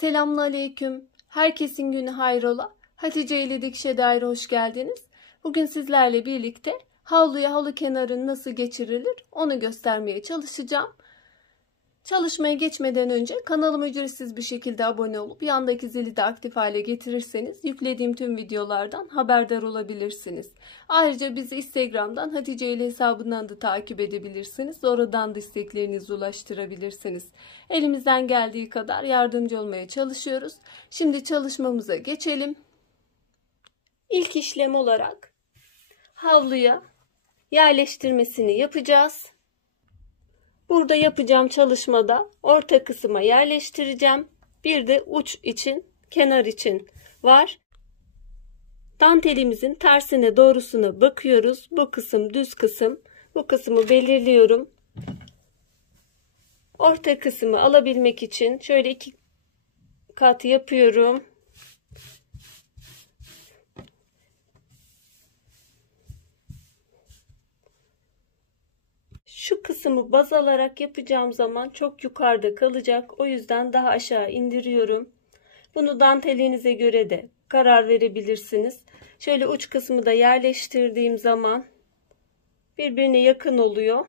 Selamünaleyküm. Herkesin günü hayrola. Hatice ile Dikişe Daire hoş geldiniz. Bugün sizlerle birlikte havluya halı kenarını nasıl geçirilir onu göstermeye çalışacağım. Çalışmaya geçmeden önce kanalıma ücretsiz bir şekilde abone olup yandaki zili de aktif hale getirirseniz yüklediğim tüm videolardan haberdar olabilirsiniz. Ayrıca bizi Instagram'dan Hatice ile hesabından da takip edebilirsiniz. Oradan da isteklerinizi ulaştırabilirsiniz. Elimizden geldiği kadar yardımcı olmaya çalışıyoruz. Şimdi çalışmamıza geçelim. İlk işlem olarak havluya yerleştirmesini yapacağız. Burada yapacağım çalışmada orta kısma yerleştireceğim. Bir de uç için, kenar için var. Dantelimizin tersine doğrusuna bakıyoruz. Bu kısım düz kısım. Bu kısmı belirliyorum. Orta kısmı alabilmek için şöyle 2 kat yapıyorum. Şu kısmı baz alarak yapacağım zaman çok yukarıda kalacak. O yüzden daha aşağı indiriyorum. Bunu dantelinize göre de karar verebilirsiniz. Şöyle uç kısmı da yerleştirdiğim zaman birbirine yakın oluyor.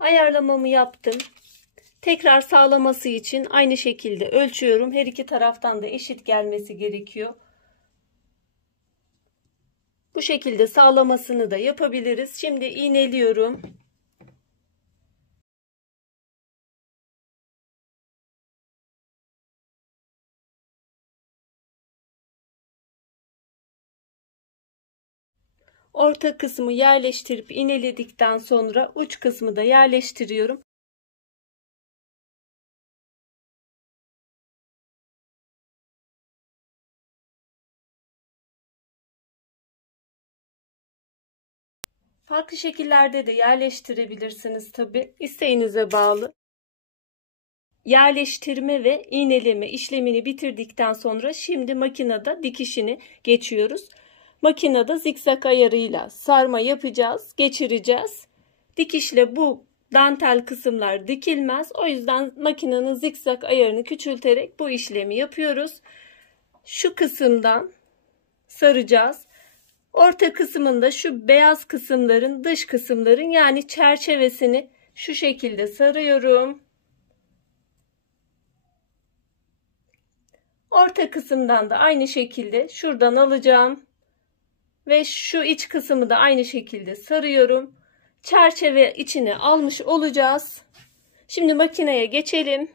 Ayarlamamı yaptım. Tekrar sağlaması için aynı şekilde ölçüyorum. Her iki taraftan da eşit gelmesi gerekiyor. Bu şekilde sağlamasını da yapabiliriz. Şimdi iğneliyorum. Orta kısmı yerleştirip iğneledikten sonra uç kısmı da yerleştiriyorum. Farklı şekillerde de yerleştirebilirsiniz tabi. İsteğinize bağlı. Yerleştirme ve iğneleme işlemini bitirdikten sonra şimdi makinede dikişini geçiyoruz. Makinede zikzak ayarıyla sarma yapacağız, geçireceğiz. Dikişle bu dantel kısımlar dikilmez. O yüzden makinenin zikzak ayarını küçülterek bu işlemi yapıyoruz. Şu kısımdan saracağız. Orta kısmında şu beyaz kısımların, dış kısımların yani çerçevesini şu şekilde sarıyorum. Orta kısımdan da aynı şekilde şuradan alacağım. Ve şu iç kısmı da aynı şekilde sarıyorum. Çerçeve içine almış olacağız. Şimdi makineye geçelim.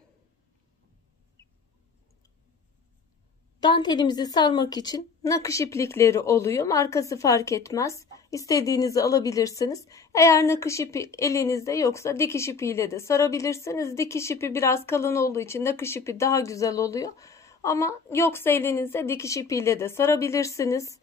Dantelimizi sarmak için nakış iplikleri oluyor. Markası fark etmez. İstediğinizi alabilirsiniz. Eğer nakış ipi elinizde yoksa dikiş ipiyle de sarabilirsiniz. Dikiş ipi biraz kalın olduğu için nakış ipi daha güzel oluyor. Ama yoksa elinizde dikiş ipiyle de sarabilirsiniz.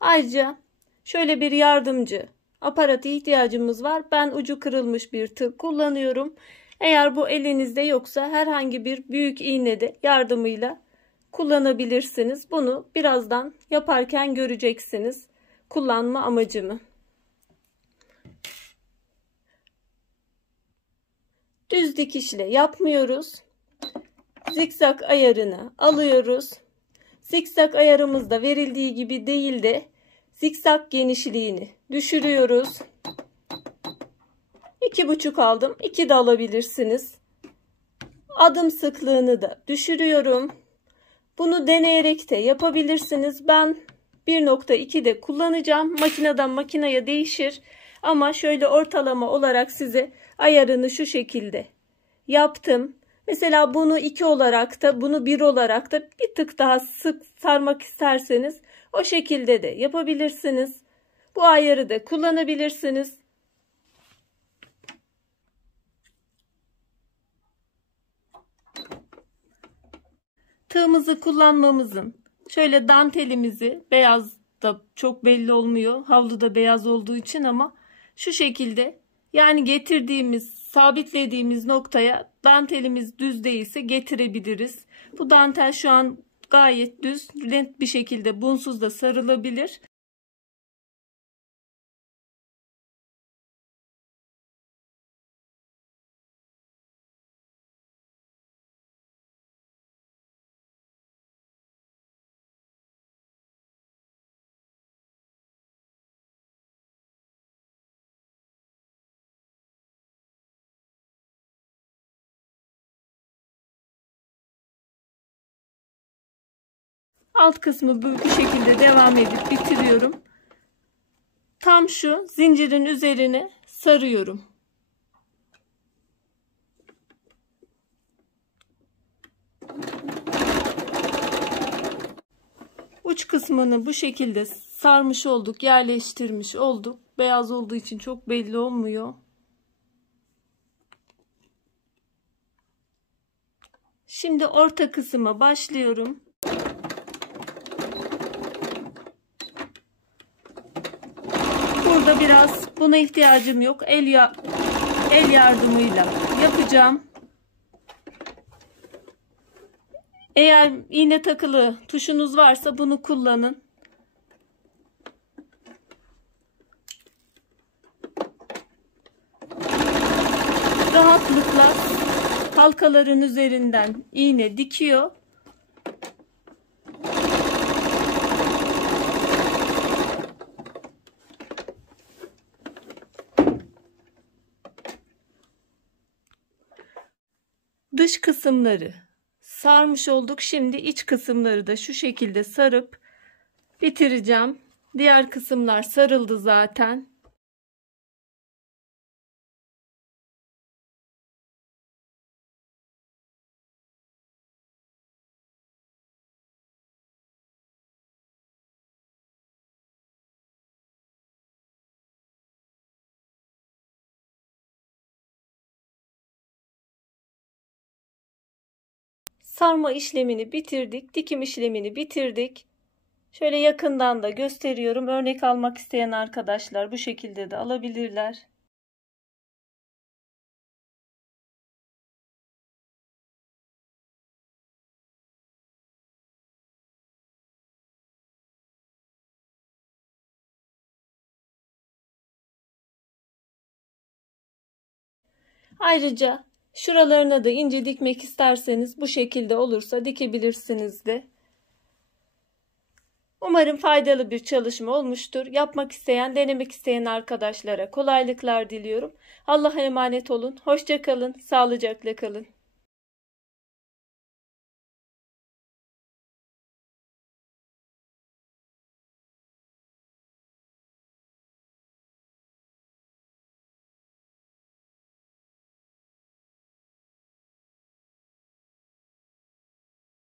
Ayrıca şöyle bir yardımcı aparata ihtiyacımız var. Ben ucu kırılmış bir tığ kullanıyorum. Eğer bu elinizde yoksa herhangi bir büyük iğne de yardımıyla kullanabilirsiniz. Bunu birazdan yaparken göreceksiniz. Kullanma amacımı. Düz dikişle yapmıyoruz. Zikzak ayarını alıyoruz. Zikzak ayarımızda verildiği gibi değil de zikzak genişliğini düşürüyoruz. 2,5 aldım. 2 de alabilirsiniz. Adım sıklığını da düşürüyorum. Bunu deneyerek de yapabilirsiniz. Ben 1,2 de kullanacağım. Makineden makineye değişir. Ama şöyle ortalama olarak size ayarını şu şekilde yaptım. Mesela bunu 2 olarak da bunu 1 olarak da bir tık daha sık sarmak isterseniz o şekilde de yapabilirsiniz. Bu ayarı da kullanabilirsiniz. Tığımızı kullanmamızın şöyle dantelimizi beyaz da çok belli olmuyor. Havluda beyaz olduğu için ama şu şekilde yani getirdiğimiz sabitlediğimiz noktaya dantelimiz düz değilse getirebiliriz. Bu dantel şu an gayet düz, net bir şekilde bunsuz da sarılabilir. Alt kısmı bu şekilde devam edip bitiriyorum. Tam şu zincirin üzerine sarıyorum. Uç kısmını bu şekilde sarmış olduk, yerleştirmiş olduk. Beyaz olduğu için çok belli olmuyor. Şimdi orta kısma başlıyorum. Burada biraz buna ihtiyacım yok. El yardımıyla yapacağım. Eğer iğne takılı tuşunuz varsa bunu kullanın. Rahatlıkla halkaların üzerinden iğne dikiyor. Dış kısımları sarmış olduk. Şimdi iç kısımları da şu şekilde sarıp bitireceğim. Diğer kısımlar sarıldı zaten. Sarma işlemini bitirdik. Dikim işlemini bitirdik. Şöyle yakından da gösteriyorum. Örnek almak isteyen arkadaşlar bu şekilde de alabilirler. Ayrıca şuralarına da ince dikmek isterseniz bu şekilde olursa dikebilirsiniz de. Umarım faydalı bir çalışma olmuştur. Yapmak isteyen, denemek isteyen arkadaşlara kolaylıklar diliyorum. Allah'a emanet olun. Hoşça kalın, sağlıcakla kalın.